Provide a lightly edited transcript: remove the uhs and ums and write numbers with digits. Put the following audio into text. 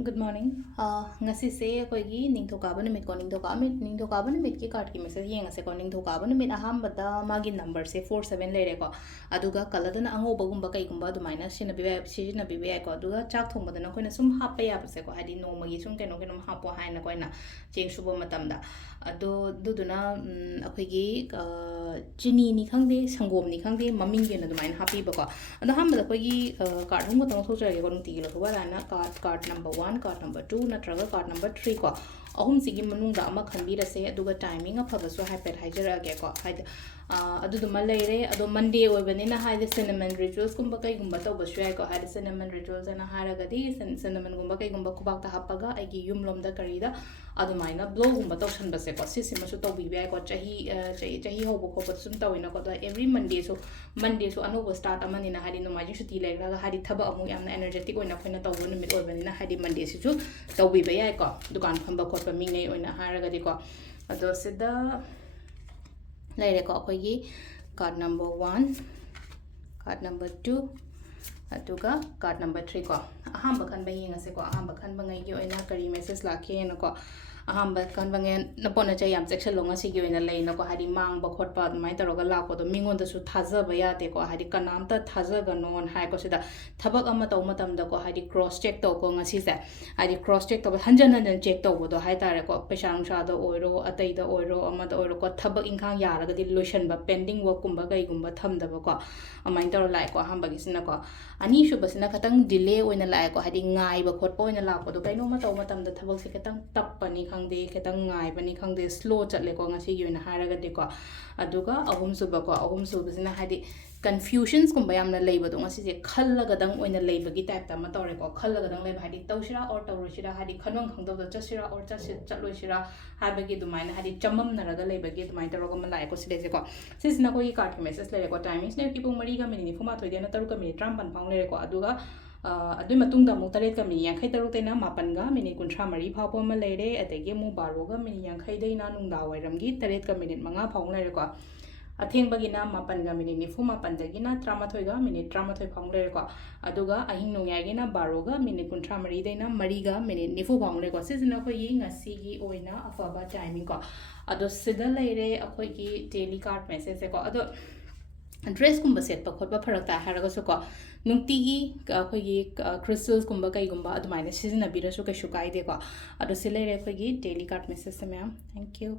Good morning. Ngasigi akoigi ningthokaba numit ko ningthokaba numit ki card ki message yengase ko ningthokaba numit ahambada magi number se 47 leire ko aduga kaladana angoba gumba kaigumba dumaina sina bibe ko aduga chak thongbadana koina sum happa yabase ko hadi no magi sum keno keno happo haina koina cheng suba matamda ado duduna akoigi chini ni khangde sangom ni khangde maming gena dumaina happy ba ko ado hambada akoigi card hum ko tong thojage ko nungti lo ba rana card number 1 card number 2 natraga card number 3 ko ahum sigi manungda ama khanbirase aduga timing afabasu hyper haijarage ko haid aduduma leire ado monday oibanina haide cinnamon rituals kumba kai gumba tawbasu ai ko haide cinnamon rituals ana haragadi cinnamon gumba kai gumba kubak ta hapaga aigi yumlomda karida adumaina blow gumba tawsanbase ko sisimasu tawbibe ai ko chahi hobo ko sum tawina ko every monday so anoba start amanina hadi no maji shuti leiraga hadi thaba amu yamna energetic oina khoina tawbu numit oibanina hadi monday sisu tawbibe ai ko dukan khamba khotpa mingai oina haragadi ko ado sida laire ko akoigi card number 1 card number 2 aduga card number 3 ko ahamba khanba yengase ko ahamba khanba ngai gi oina kari message lakhe na ko ahamba khanba ngai napona cha yam section longa sigi oina leina ko hadi mang ba khotpa mai taroga la ko do mingon da su thaja ba ya te ko hadi kanam ta thaja ga non hai ko sida thabak ama taw matam da ko hadi cross check to ko ngasi sa hadi cross check to hanjan check to do hai tare ko pesa sha da oiro atai da oiro ama da oiro ko thabak inkhang yara ga di lotion ba pending work kumba kai gumba tham da ba ko amai tar lai ko ahamba gi sina ko ani shu basina khatang delay oina lai ko hadi ngai ba khot po oina la ko do kaino ma taw matam da thabak se katang tap pani khangde katang ngai pani khangde slow chatle ko ngasi gi oina haraga de ko aduga ahum su basina hadi confusions kumba yamna leiba do ngasi je khallaga dang oina leiba gi type ta ma tawre ko khallaga dang leiba hadi tawshira or tawrishira hadi khanong khangdo da chasira or chatloishira habagi dumaina hadi chamam naraga leiba gi dumaina taroga ma lai ko sile ko sisna ko card ki message le ko timings ne ki pung mari ga minute fuma thoide na taru ka minute tram pan pang le ko aduga adui matung da mu taret ka minute yankhai taru te na mapan ga minute kunthra mari pha po ma leire atege mu baro ga minute yankhai dei na nungda wairam gi taret ka minute manga phang le ko atheng bagina mapan ga minute nifu mapan dagina tramathoi ga minute tramathoi phang le ko aduga ahing nungyai gi na baro ga minute kunthra mari dei na mari ga minute nifu phang le ko sisna ko yi ngasi gi oina afaba timing ko ado sida leire akhoi gi daily card message ko ado dress kumba set pa khotba pharak ta haraga su ko nungti gi akhoi gi crystals kumba kai gumba adumaina sizina bira su ka shukai de ko ado silere akhoi gi daily card message se ma'am thank you